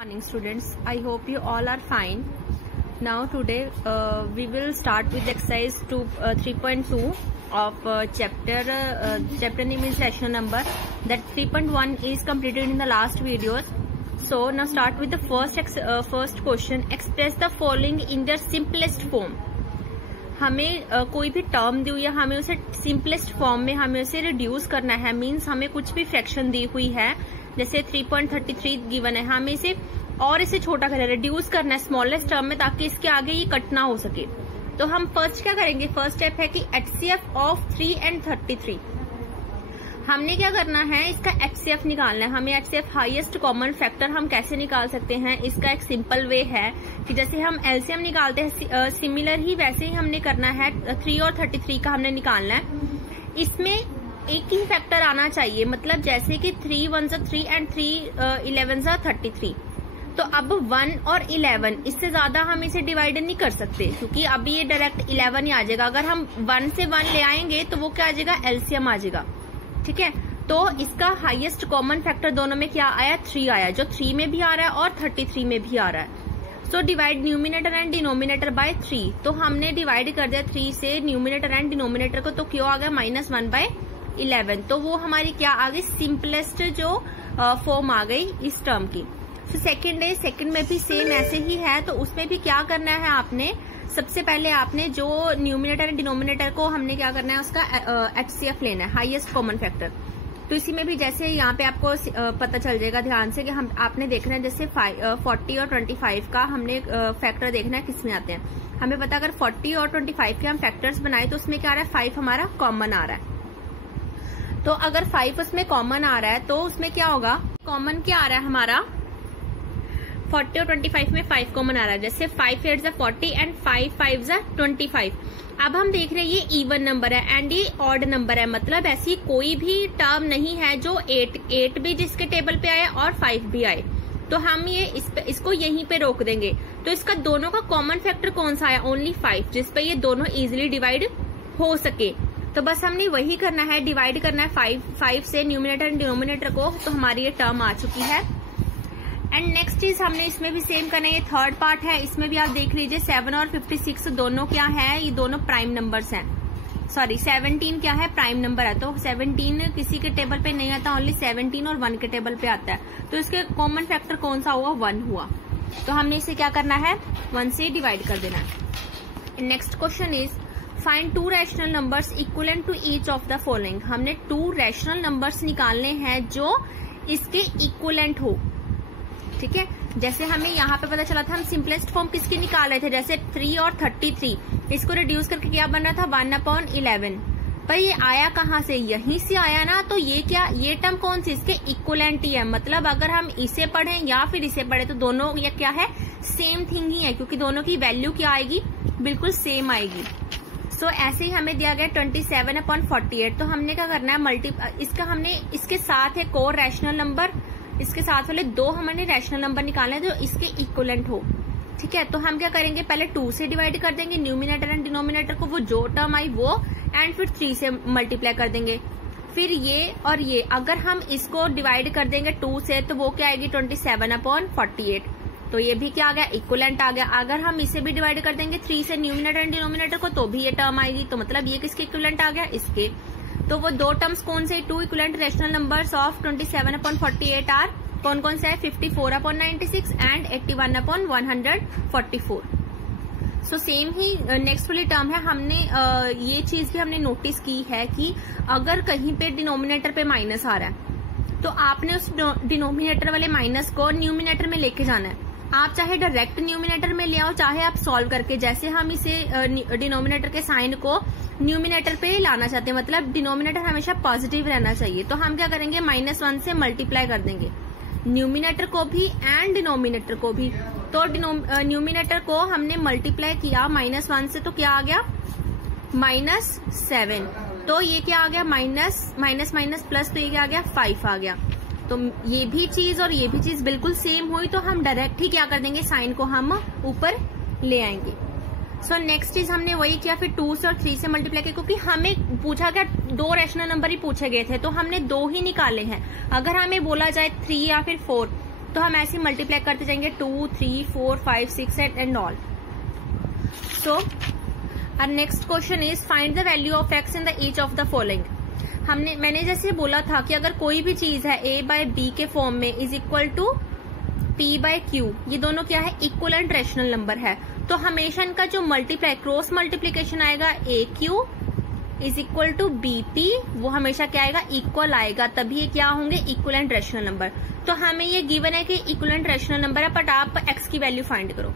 Morning students, I hope you all are fine. Now today we will start with exercise 3.2 of chapter name is rational number. That 3.1 is completed in the last videos. So now start with the first question. Express the following in their simplest form. हमें कोई भी term दी हुई है, हमें उसे simplest form में हमें उसे रिड्यूस करना है. मींस हमें कुछ भी फ्रैक्शन दी हुई है, जैसे 3.33 गिवन है, हमें इसे और इसे छोटा करना है, रिड्यूस करना है स्मॉलेस्ट टर्म में, ताकि इसके आगे ये कट ना हो सके. तो हम फर्स्ट क्या करेंगे, फर्स्ट स्टेप है कि HCF ऑफ 3 and 33. हमने क्या करना है, इसका HCF निकालना है. हमें HCF हाईएस्ट कॉमन फैक्टर हम कैसे निकाल सकते हैं, इसका एक सिंपल वे है कि जैसे हम LCM निकालते हैं, सिमिलर ही वैसे ही हमने करना है. 3 और 33 का हमने निकालना है. इसमें एक ही फैक्टर आना चाहिए, मतलब जैसे कि 3 1 3 एंड 3 11 33. तो अब 1 और 11 इससे ज्यादा हम इसे डिवाइड नहीं कर सकते, क्योंकि अभी ये डायरेक्ट 11 ही आ जाएगा. अगर हम 1 से 1 ले आएंगे तो वो क्या आ जाएगा, LCM आ जाएगा. ठीक है, तो इसका हाईएस्ट कॉमन फैक्टर दोनों में क्या आया, 3 आया, जो 3 में भी आ रहा है और 33 में भी आ रहा है. So divide numerator and denominator by 3. तो हमने डिवाइड कर दिया 3 से न्यूमिनेटर एंड डिनोमिनेटर को, तो क्यों आ गया -1/11. तो वो हमारी क्या आ गई, सिंपलेस्ट जो फॉर्म आ गई इस टर्म की. तो सेकंड है, सेकंड में भी सेम ऐसे ही है. तो उसमें भी क्या करना है, आपने सबसे पहले आपने जो न्यूमिनेटर एंड डिनोमिनेटर को हमने क्या करना है, उसका HCF लेना है, हाईएस्ट कॉमन फैक्टर. तो इसी में भी जैसे यहाँ पे आपको पता चल जाएगा ध्यान से कि हम आपने देखना है, जैसे 40 और 25 का हमने फैक्टर देखना है किस में आते हैं. हमें पता अगर 40 और 25 के हम फैक्टर्स बनाए तो उसमें क्या आ रहा है, 5 हमारा कॉमन आ रहा है. तो अगर 5 उसमें कॉमन आ रहा है तो उसमें क्या होगा, कॉमन क्या आ रहा है हमारा, 40 और 25 में 5 कॉमन आ रहा है. जैसे 5 8 जा 40 एंड 5 5 जा 25. अब हम देख रहे हैं ये इवन नंबर है एंड ये ऑड नंबर है, मतलब ऐसी कोई भी टर्म नहीं है जो 8 भी जिसके टेबल पे आए और 5 भी आए. तो हम ये इसको यहीं पे रोक देंगे. तो इसका दोनों का कॉमन फैक्टर कौन सा आया, ओनली 5, जिसपे ये दोनों इजिली डिवाइड हो सके. तो बस हमने वही करना है, डिवाइड करना है 5 से न्यूमिनेटर एंड डिनोमिनेटर को. तो हमारी ये टर्म आ चुकी है. एंड नेक्स्ट चीज हमने इसमें भी सेम करना है, ये थर्ड पार्ट है. इसमें भी आप देख लीजिए 7 और 56 दोनों क्या है, ये दोनों प्राइम नंबर्स हैं. सॉरी 17 क्या है, प्राइम नंबर है. तो 17 किसी के टेबल पे नहीं आता, ओनली 17 और 1 के टेबल पे आता है. तो इसके कॉमन फैक्टर कौन सा हुआ, 1 हुआ. तो हमने इसे क्या करना है, 1 से डिवाइड कर देना है. Next question is find 2 rational numbers equivalent to each of the following. हमने 2 रैशनल नंबर्स निकालने हैं जो इसके इक्वलेंट हो. ठीक है, जैसे हमें यहाँ पे पता चला था, हम सिंपलेस्ट फॉर्म किसकी निकाल रहे थे, जैसे 3 और 33. इसको रिड्यूस करके क्या बन रहा था, 1/11. पर ये आया कहाँ से, यहीं से आया ना. तो ये क्या, ये टर्म कौन सी, इसके इक्वलेंट ही है. मतलब अगर हम इसे पढ़ें या फिर इसे पढ़े तो दोनों ये क्या है, सेम थिंग ही है, क्योंकि दोनों की वैल्यू क्या आएगी, बिल्कुल सेम आएगी. सो ऐसे ही हमें दिया गया 27/48. तो हमने क्या करना है, इसका हमने इसके साथ एक और रैशनल नंबर, इसके साथ वाले 2 हमने रैशनल नंबर निकालने हैं जो इसके इक्वलेंट हो. ठीक है, तो हम क्या करेंगे, पहले 2 से डिवाइड कर देंगे न्यूमिनेटर एंड डिनोमिनेटर को, वो जो टर्म आई वो, एंड फिर 3 से मल्टीप्लाई कर देंगे. फिर ये और ये, अगर हम इसको डिवाइड कर देंगे 2 से तो वो क्या आएगी, 27/48. तो ये भी क्या आ गया, इक्वलेंट आ गया. अगर हम इसे भी डिवाइड कर देंगे 3 से न्यूमिनेटर एंड डिनोमिनेटर को, तो भी ये टर्म आएगी. तो मतलब ये किसके इक्वलेंट आ गया, इसके. तो वो 2 टर्म्स कौन से, 2 equivalent rational numbers of 27/48 are कौन कौन से है, 54/96 एंड 81/144. सो सेम ही नेक्स्ट वाली टर्म है. हमने ये चीज भी हमने नोटिस की है कि अगर कहीं पे डिनोमिनेटर पे माइनस आ रहा है तो आपने उस डिनोमिनेटर वाले माइनस को न्यूमिनेटर में लेके जाना है. आप चाहे डायरेक्ट न्यूमिनेटर में ले आओ, चाहे आप सॉल्व करके, जैसे हम इसे डिनोमिनेटर के साइन को न्यूमिनेटर पे लाना चाहते हैं, मतलब डिनोमिनेटर हमेशा पॉजिटिव रहना चाहिए. तो हम क्या करेंगे, -1 से मल्टीप्लाई कर देंगे न्यूमिनेटर को भी एंड डिनोमिनेटर को भी. तो न्यूमिनेटर को हमने मल्टीप्लाई किया -1 से, तो क्या आ गया, -7. तो ये क्या आ गया, माइनस प्लस, तो ये क्या आ गया, 5 आ गया. तो ये भी चीज और ये भी चीज बिल्कुल सेम हुई, तो हम डायरेक्ट ही क्या कर देंगे, साइन को हम ऊपर ले आएंगे. सो नेक्स्ट चीज हमने वही किया, फिर 2 से और 3 से मल्टीप्लाई किया, क्योंकि हमें पूछा गया 2 रैशनल नंबर ही पूछे गए थे, तो हमने 2 ही निकाले हैं. अगर हमें बोला जाए 3 या फिर 4, तो हम ऐसे मल्टीप्लाई करते जाएंगे 2, 3, 4, 5, 6 and all. So our next question is find the value of x in the each of the following. मैंने जैसे बोला था कि अगर कोई भी चीज है a बाय b के फॉर्म में is equal to p by q, ये दोनों क्या है, इक्वलेंट रैशनल नंबर है. तो हमेशा इनका जो मल्टीप्लाई क्रॉस मल्टीप्लीकेशन आएगा aq is equal to bp, वो हमेशा क्या आएगा, इक्वल आएगा, तभी ये क्या होंगे, इक्वलेंट रैशनल नंबर. तो हमें ये गिवन है कि इक्वलेंट रैशनल नंबर है, बट आप x की वैल्यू फाइंड करो.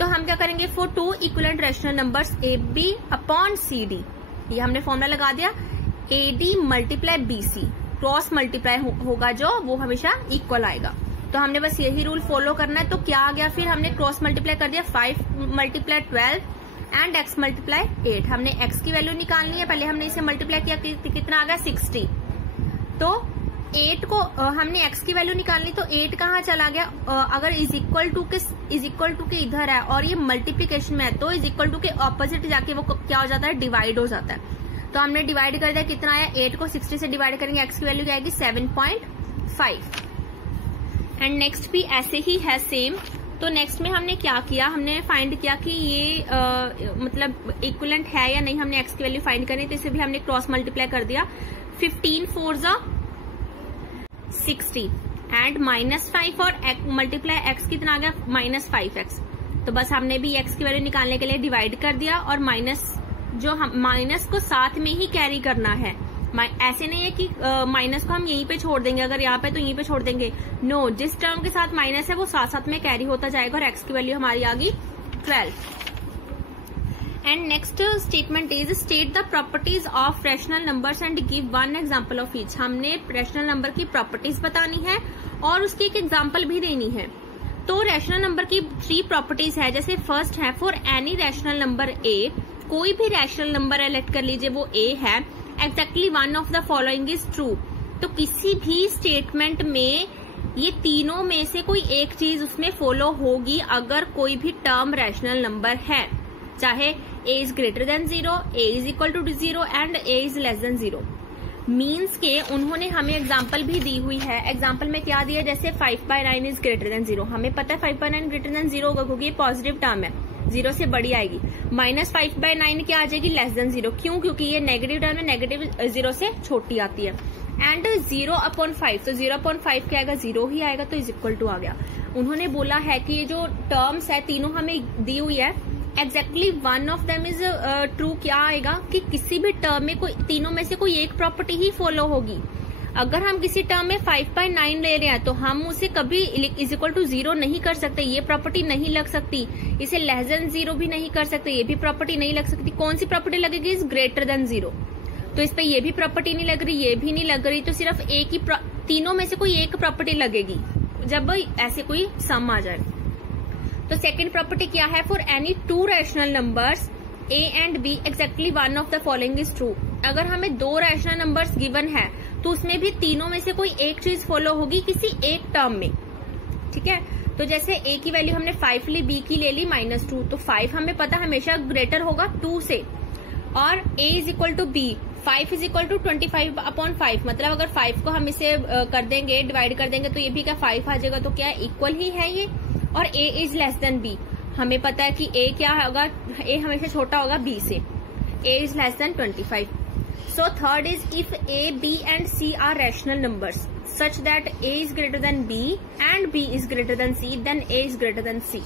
तो हम क्या करेंगे, for 2 equivalent rational numbers AB upon CD, ये हमने फॉर्मूला लगा दिया, AD multiply BC, cross multiply होगा जो, वो हमेशा इक्वल आएगा. तो हमने बस यही रूल फॉलो करना है. तो क्या आ गया, फिर हमने क्रॉस मल्टीप्लाई कर दिया, 5 मल्टीप्लाई 12 एंड x मल्टीप्लाई 8. हमने x की वैल्यू निकालनी है, पहले हमने इसे मल्टीप्लाई किया, कितना आ गया 60. तो 8 को हमने x की वैल्यू निकालनी, तो 8 कहाँ चला गया, अगर इज इक्वल टू के इधर है और ये मल्टीप्लीकेशन में है, तो इज इक्वल टू के ऑपोजिट जाके वो क्या हो जाता है, डिवाइड हो जाता है. तो हमने डिवाइड कर दिया, कितना आया, 8 को 60 से डिवाइड करेंगे, x की वैल्यू क्या आएगी 7.5. एंड नेक्स्ट भी ऐसे ही है सेम. तो नेक्स्ट में हमने क्या किया, हमने फाइंड किया कि ये मतलब इक्विवेलेंट है या नहीं, हमने x की वैल्यू फाइंड करनी, तो इसे भी हमने क्रॉस मल्टीप्लाई कर दिया. 15 4 60 एंड -5 और मल्टीप्लाई x कितना आ गया, -5x. तो बस हमने भी x की वैल्यू निकालने के लिए डिवाइड कर दिया, और माइनस को साथ में ही कैरी करना है. ऐसे नहीं है कि माइनस को हम यहीं पे छोड़ देंगे, अगर यहाँ पे तो यहीं पे छोड़ देंगे. नो, जिस टर्म के साथ माइनस है वो साथ साथ में कैरी होता जाएगा, और x की वैल्यू हमारी आ गई 12. And next statement is state the properties of rational numbers and give one example of each. हमने रैशनल नंबर की प्रॉपर्टीज बतानी है और उसकी एक एग्जांपल भी देनी है. तो रैशनल नंबर की 3 प्रॉपर्टीज है. जैसे फर्स्ट है, for any rational number a, कोई भी रैशनल नंबर लेट कर लीजिए वो a है, exactly one of the following is true. तो किसी भी स्टेटमेंट में ये तीनों में से कोई एक चीज उसमें फॉलो होगी अगर कोई भी टर्म रैशनल नंबर है, चाहे a is greater than 0, a is equal to 0 and a is less than 0. Means के उन्होंने हमें एग्जाम्पल भी दी हुई है. एग्जाम्पल में क्या दिया, जैसे 5/9 इज ग्रेटर देन 0. हमें पता है 5/9 ग्रेटर देन 0 होगा क्योंकि ये पॉजिटिव टर्म है, 0 से बड़ी आएगी. -5/9 क्या आ जाएगी, लेस देन 0. क्यों, क्योंकि ये नेगेटिव टर्म है, नेगेटिव 0 से छोटी आती है. एंड 0/5, तो 0/5 क्या आएगा, 0 ही आएगा, तो इज इक्वल टू आ गया. उन्होंने बोला है कि ये जो टर्म्स है तीनों हमें दी हुई है, exactly one of them is true. क्या आएगा कि किसी भी टर्म में कोई तीनों में से कोई एक प्रॉपर्टी ही फॉलो होगी. अगर हम किसी टर्म में 5/9 ले रहे हैं तो हम उसे कभी इज इक्वल टू 0 नहीं कर सकते, ये प्रॉपर्टी नहीं लग सकती. इसे लेस देन 0 भी नहीं कर सकते, ये भी प्रॉपर्टी नहीं लग सकती. कौन सी प्रॉपर्टी लगेगी, इज ग्रेटर देन 0. तो इस पे ये भी प्रॉपर्टी नहीं लग रही, ये भी नहीं लग रही. तो सिर्फ एक ही, तीनों में से कोई एक प्रॉपर्टी लगेगी जब ऐसे कोई सम आ जाए. तो सेकंड प्रॉपर्टी क्या है, for any 2 rational numbers a and b exactly one of the following is true. अगर हमें 2 रैशनल नंबर्स गिवन है तो उसमें भी तीनों में से कोई एक चीज फॉलो होगी किसी एक टर्म में. ठीक है, तो जैसे a की वैल्यू हमने 5 ली, b की ले ली -2. तो 5 हमें पता हमेशा ग्रेटर होगा 2 से, और a is equal to b, 5 is equal to 25/5. मतलब अगर 5 को हम इसे कर देंगे, डिवाइड कर देंगे, तो ये भी क्या 5 आ जाएगा. तो क्या इक्वल ही है ये. और a is less then b, हमें पता है कि a क्या होगा, a हमेशा छोटा होगा b से. a is less than 25. So third is if a, b and c are rational numbers such that a is greater than b and b is greater than c, then a is greater than c.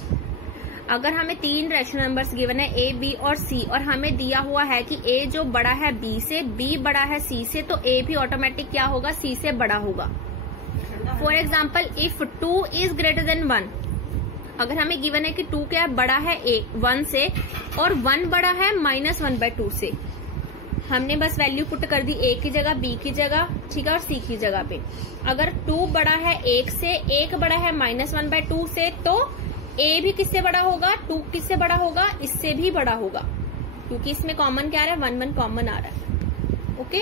अगर हमें 3 rational numbers given है a, b और c, और हमें दिया हुआ है कि a जो बड़ा है b से, b बड़ा है c से, तो a भी ऑटोमेटिक क्या होगा, c से बड़ा होगा. For example, if 2 is greater then 1, अगर हमें गिवन है कि 2 क्या है, बड़ा है 1 से, और 1 बड़ा है -1/2 से. हमने बस वैल्यू पुट कर दी a की जगह, b की जगह, ठीक है, और c की जगह पे. अगर 2 बड़ा है 1 से, 1 बड़ा है -1/2 से, तो a भी किससे बड़ा होगा, 2 किससे बड़ा होगा, इससे भी बड़ा होगा, क्योंकि इसमें कॉमन क्या आ रहा है, 1 1 कॉमन आ रहा है. Okay,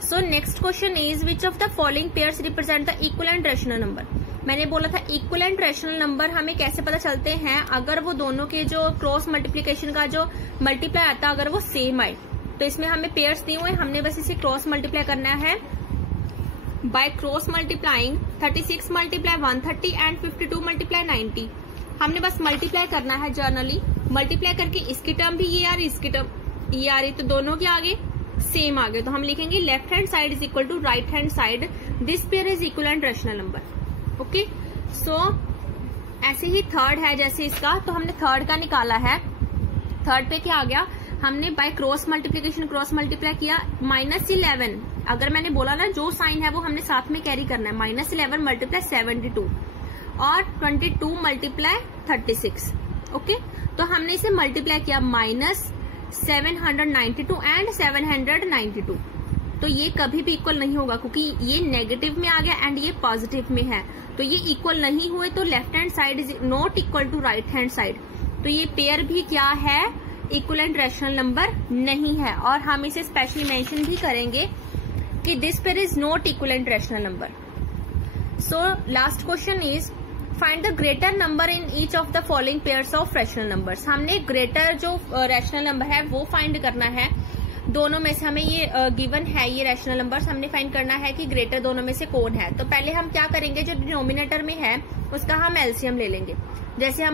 so next question is which of the following pairs represent the equivalent rational number. मैंने बोला था इक्विवेलेंट रैशनल नंबर हमें कैसे पता चलते हैं, अगर वो दोनों के जो क्रॉस मल्टीप्लीकेशन का जो मल्टीप्लाई आता है अगर वो सेम आए. तो इसमें हमें पेयर्स दिए हुए, हमने बस इसे क्रॉस मल्टीप्लाई करना है. By cross multiplying 36 multiply 130 and 52 multiply 90। हमने बस मल्टीप्लाई करना है जर्नली, मल्टीप्लाई करके इसकी टर्म भी ये आ रही, इसकी टर्म ये आ रही, तो दोनों के आगे सेम आ गए। तो हम लिखेंगे left hand side is equal to right hand side, this pair is equal and rational number. Okay, so ऐसे ही थर्ड है जैसे इसका, तो हमने थर्ड का निकाला है। थर्ड पे क्या आ गया, हमने by cross multiplication cross multiply किया, -11। अगर मैंने बोला ना जो साइन है वो हमने साथ में कैरी करना है, -11 मल्टीप्लाई 72 और 22 मल्टीप्लाई 36। ओके, तो हमने इसे मल्टीप्लाई किया -792 एंड 792। तो ये कभी भी इक्वल नहीं होगा क्योंकि ये नेगेटिव में आ गया एंड ये पॉजिटिव में है, तो ये इक्वल नहीं हुए, तो left hand side is not equal to right hand side. तो ये पेयर भी क्या है, इक्वलेंट रैशनल नंबर नहीं है। और हम इसे स्पेशली मेंशन भी करेंगे कि this pair is not equivalent rational number. So last question is find the greater number in each of the following pairs of rational numbers. हमने ग्रेटर जो रैशनल नंबर है वो फाइंड करना है। दोनों में से हमें ये गिवन है, ये रैशनल नंबर्स हमने फाइंड करना है कि ग्रेटर दोनों में से कौन है। तो पहले हम क्या करेंगे, जो डिनोमिनेटर में है उसका हम एलसीएम ले लेंगे। जैसे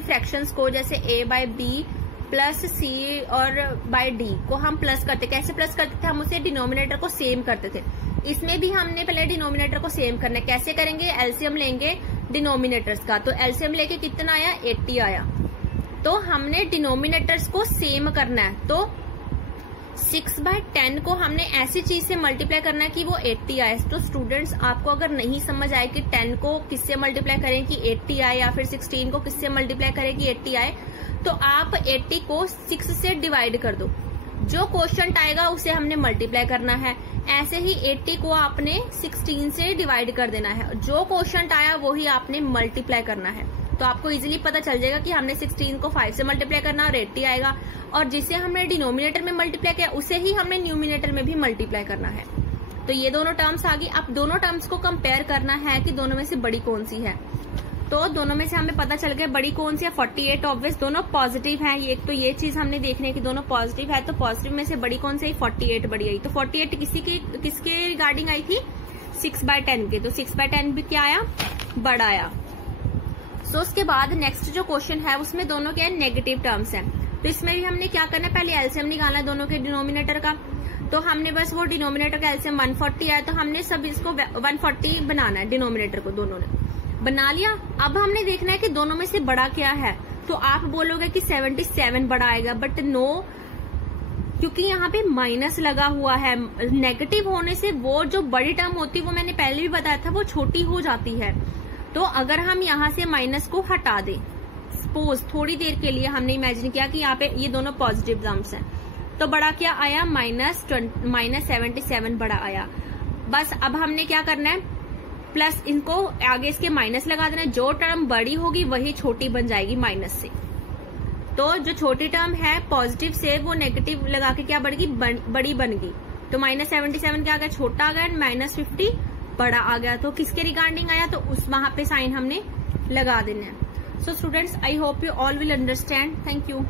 फ्रैक्शंस को जैसे a बाय बी प्लस सी और बाय डी को हम प्लस करते, कैसे प्लस करते थे, हम उसे डिनोमिनेटर को सेम करते थे। इसमें भी हमने पहले डिनोमिनेटर को सेम करना है। कैसे करेंगे, एलसीएम लेंगे डिनोमिनेटर्स का, तो एलसीएम लेके कितना आया, 80 आया। तो हमने डिनोमिनेटर्स को सेम करना है, तो 6/10 को हमने ऐसी चीज से मल्टीप्लाई करना है कि वो 80 आए। तो स्टूडेंट्स आपको अगर नहीं समझ आए कि 10 को किससे मल्टीप्लाई करें कि 80 आए, या फिर 16 को किससे मल्टीप्लाई करें कि 80 आए, तो आप 80 को 6 से डिवाइड कर दो। जो क्वोशंट आएगा उसे हमने मल्टीप्लाई करना है। ऐसे ही 80 को आपने 16 से डिवाइड कर देना है, जो क्वोशंट आया वही आपने मल्टीप्लाई करना है। तो आपको इजीली पता चल जाएगा कि हमने 16 को 5 से मल्टीप्लाई करना और 80 आएगा, और जिसे हमने डिनोमिनेटर में मल्टीप्लाई किया उसे ही हमने न्यूमिनेटर में भी मल्टीप्लाई करना है। तो ये दोनों टर्म्स आ गई। अब दोनों टर्म्स को कंपेयर करना है कि दोनों में से बड़ी कौन सी है। तो दोनों में से हमें पता चल गया बड़ी कौन सी है, 48 ऑब्वियस, दोनों पॉजिटिव है। एक तो ये चीज हमने देखने की दोनों पॉजिटिव है, तो पॉजिटिव में से बड़ी कौन सी आई, 48 बड़ी आई। तो 48 किसके रिगार्डिंग आई थी, 6/10 के, तो 6/10 भी क्या आया, बड़ा आया। सो उसके बाद नेक्स्ट जो क्वेश्चन है उसमें दोनों के नेगेटिव टर्म्स हैं। तो इसमें भी हमने क्या करना है, पहले एलसीएम निकालना है दोनों के डिनोमिनेटर का। तो हमने बस वो डिनोमिनेटर का एलसीएम 140 आया, तो हमने सब इसको 140 बनाना है, डिनोमिनेटर को दोनों ने बना लिया। अब हमने देखना है कि दोनों में से बड़ा क्या है। तो आप बोलोगे कि 77 बड़ा आएगा, बट नो, क्योंकि यहाँ पे माइनस लगा हुआ है। नेगेटिव होने से वो जो बड़ी टर्म होती है वो मैंने पहले भी बताया था, वो छोटी हो जाती है। तो अगर हम यहाँ से माइनस को हटा दें, सपोज थोड़ी देर के लिए हमने इमेजिन किया कि यहाँ पे ये दोनों पॉजिटिव टर्म्स हैं, तो बड़ा क्या आया, -77 बड़ा आया। बस अब हमने क्या करना है, प्लस इनको आगे इसके माइनस लगा देना। जो टर्म बड़ी होगी वही छोटी बन जाएगी माइनस से। तो जो छोटी टर्म है पॉजिटिव से वो नेगेटिव लगा के क्या बढ़ेगी, बड़ी बन गई। तो -77 क्या आ गया, छोटा आ गया, -50 बड़ा आ गया। तो किसके रिगार्डिंग आया, तो उस वहां पे साइन हमने लगा देना है। So students, I hope you all will understand. Thank you.